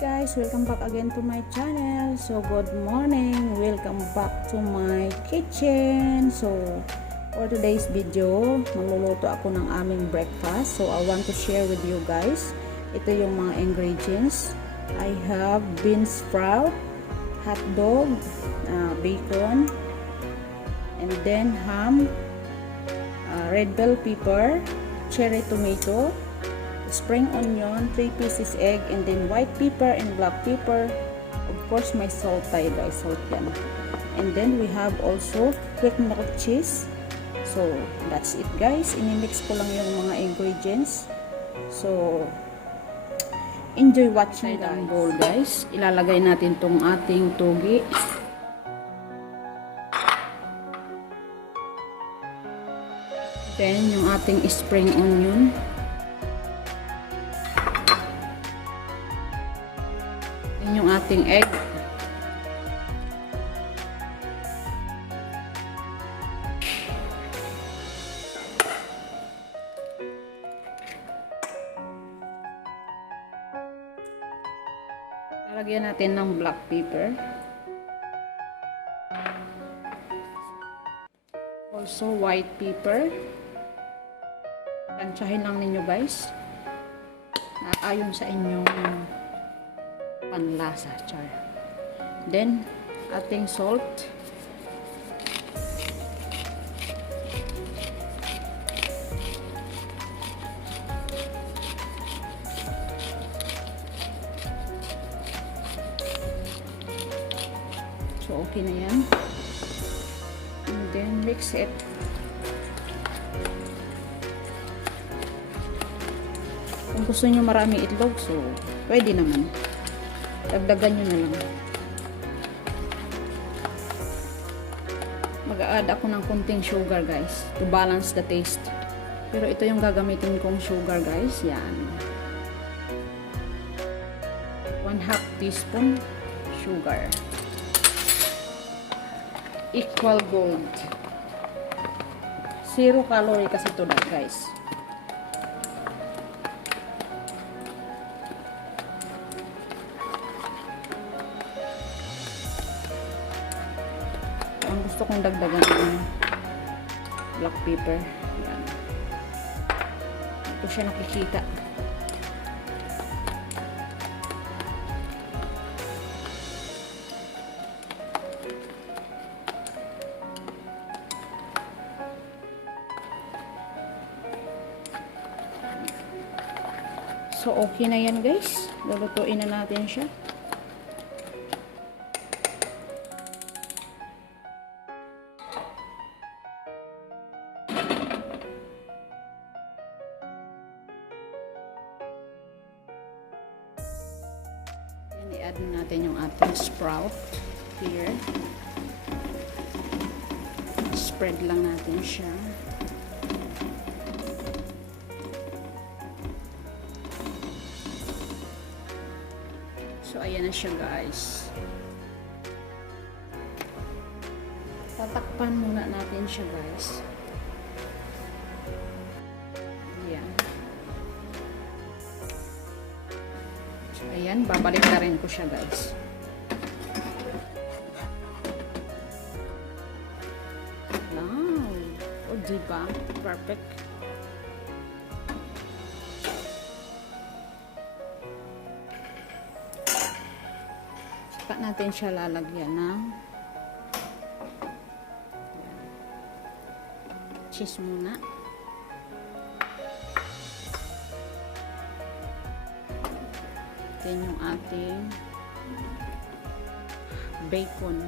guys, welcome back again to my channel. So good morning, welcome back to my kitchen. So for today's video, magluluto ako ng aming breakfast. So I want to share with you guys, ito yung mga ingredients. I have bean sprout, hotdog, bacon, and then ham, red bell pepper, cherry tomato, spring onion, 3 pieces egg, and then white pepper and black pepper. Of course, may salt tayo guys, salt yan. And then we have also quick milk cheese. So that's it guys, inimix ko lang yung mga ingredients. So enjoy watching the bowl guys. Ilalagay natin tong ating togi. Then yung ating spring onion. Yung ating egg. Lalagyan natin ng black pepper. Also white pepper. Tansyahin lang ninyo guys. Ayon sa inyong panlasa, char. Then ating salt, so okay na yan, and then mix it. Kung gusto nyo marami itlog, so pwede naman, dagdagan nyo na lang. Mag-a-add ako ng konting sugar guys to balance the taste, pero ito yung gagamitin kong sugar guys. Yan, 1/2 teaspoon sugar, equal gold, 0 calorie kasi ito guys. Ang gusto kong dagdagan ng black pepper. Yan. Ito siya nakikita. So okay na yan guys. Lulutuin na natin siya. I-add natin yung ating sprout here. Spread lang natin siya. So ayan na siya guys. Tatakpan muna natin siya guys. Ayan, babalik na rin ko siya guys. Wow! O diba? Perfect. Saka natin siya lalagyan ng cheese muna. Then yung ating bacon.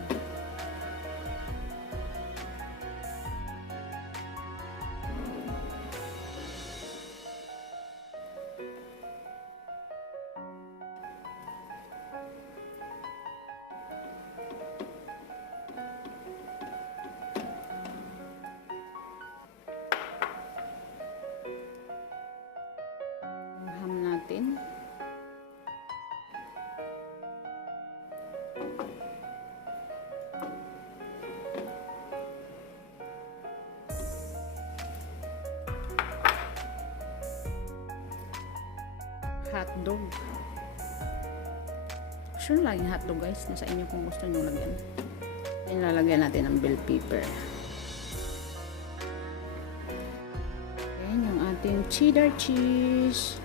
Yung ham natin. Hotdog. Option lang yung hotdog guys. Nasa inyo kung gusto nyo lagyan. Then lalagyan natin ng bell pepper. Then yung ating cheddar cheese.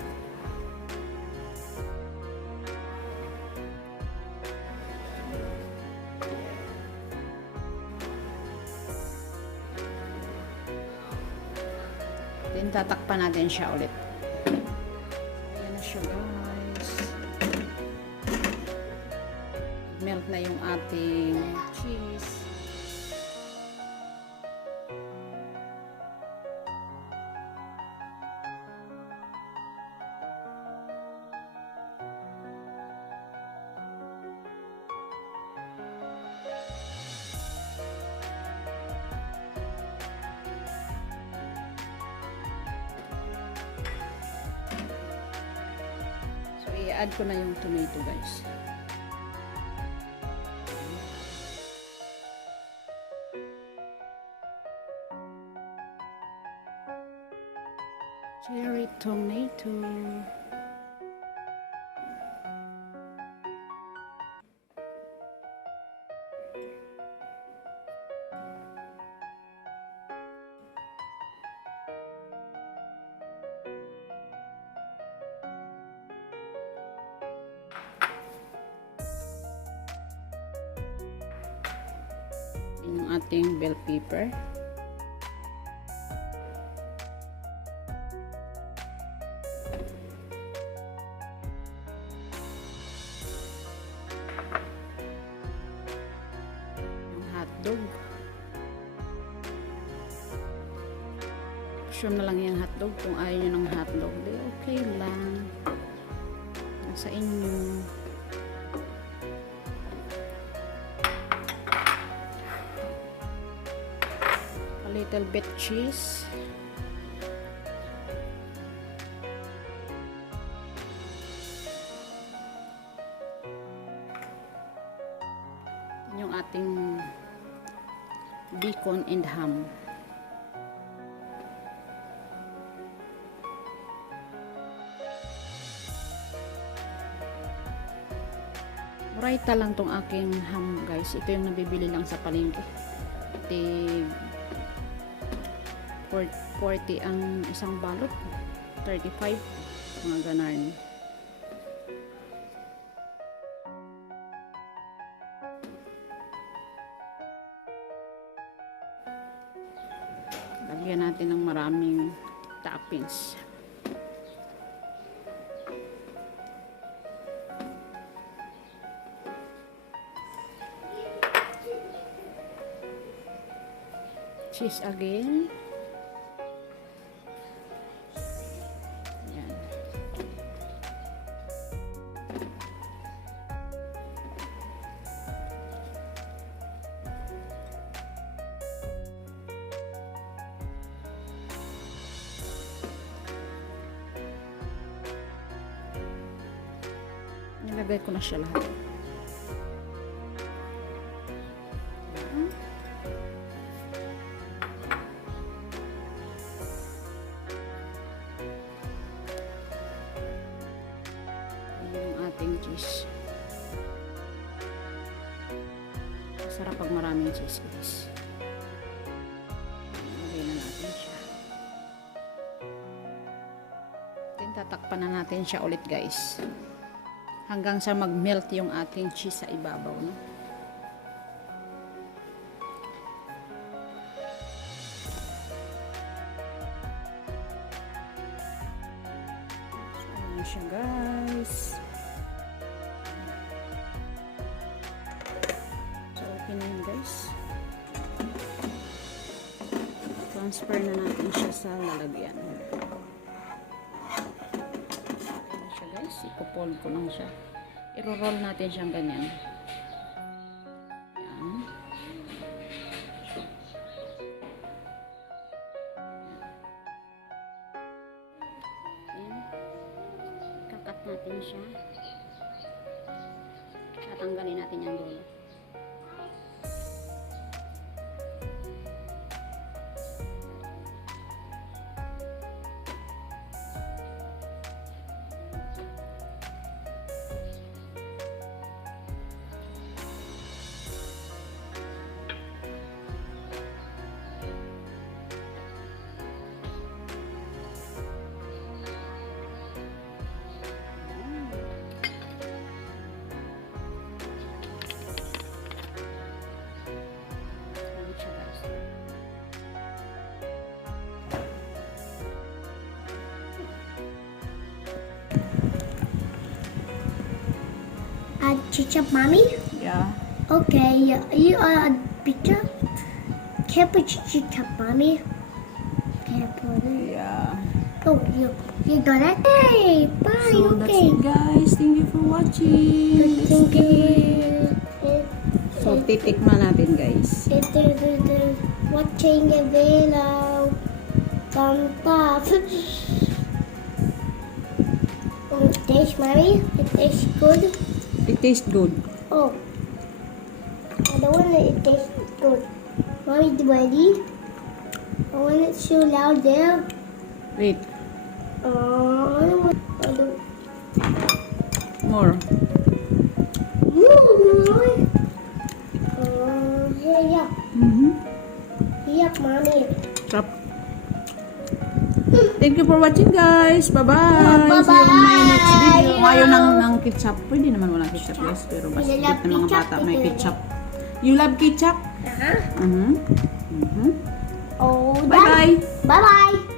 Then tatakpan natin siya ulit. Ayan na siya guys. Melt na yung ating cheese. So i-add ko na yung tomato guys. Cherry tomato. Yung ating bell pepper. Hotdog. Option na lang yung hotdog. Kung ayaw nyo ng hotdog, di okay lang. Nasa inyo. A little bit cheese. Yung ating bacon and ham. Murayta lang tong aking ham guys. Ito yung nabibili lang sa palengke. Tig 40 ang isang balot. 35 mga ganon. Lagyan natin ng maraming toppings. Cheese again. Yan. Nilagay ko na siya lahat. Yung ating cheese. Masarap pag maraming cheese guys. Lagay na natin siya. Then tatakpan na natin siya ulit guys. Hanggang sa mag-melt yung ating cheese sa ibabaw, no? So, ayan siya guys. So, okay na yun guys. Transfer na natin siya sa lalagyan. Ipo-fold ko lang siya. I-roll natin siyang ganyan. Yan. Yan. Kakat natin siya. Tatanggalin natin yung dulo. ketchup, mommy? Yeah. Okay, you are a picture. Can I put ketchup, mommy? Can I put it? Yeah. Oh, you got it? Hey, bye, So that's okay. it guys. Thank you for watching. Let's Thank eat. you. So titikman natin guys. Watching the video. Thumbs up. It tastes, mommy? It tastes good? It tastes good. Oh. I don't want it to taste good. Mommy, ready? I want it so loud there. Wait. I don't want More. yeah. Yup, mommy. Stop. Thank you for watching guys. Bye-bye. Bye-bye. See you on my next video. Ayaw ng ketchup. Pwede naman walang ketchup guys. Pero mas I love ng mga ketchup. bata may ketchup. You love ketchup? Uh-huh. Mhm. Mhm. Oh, Bye-bye. Bye-bye.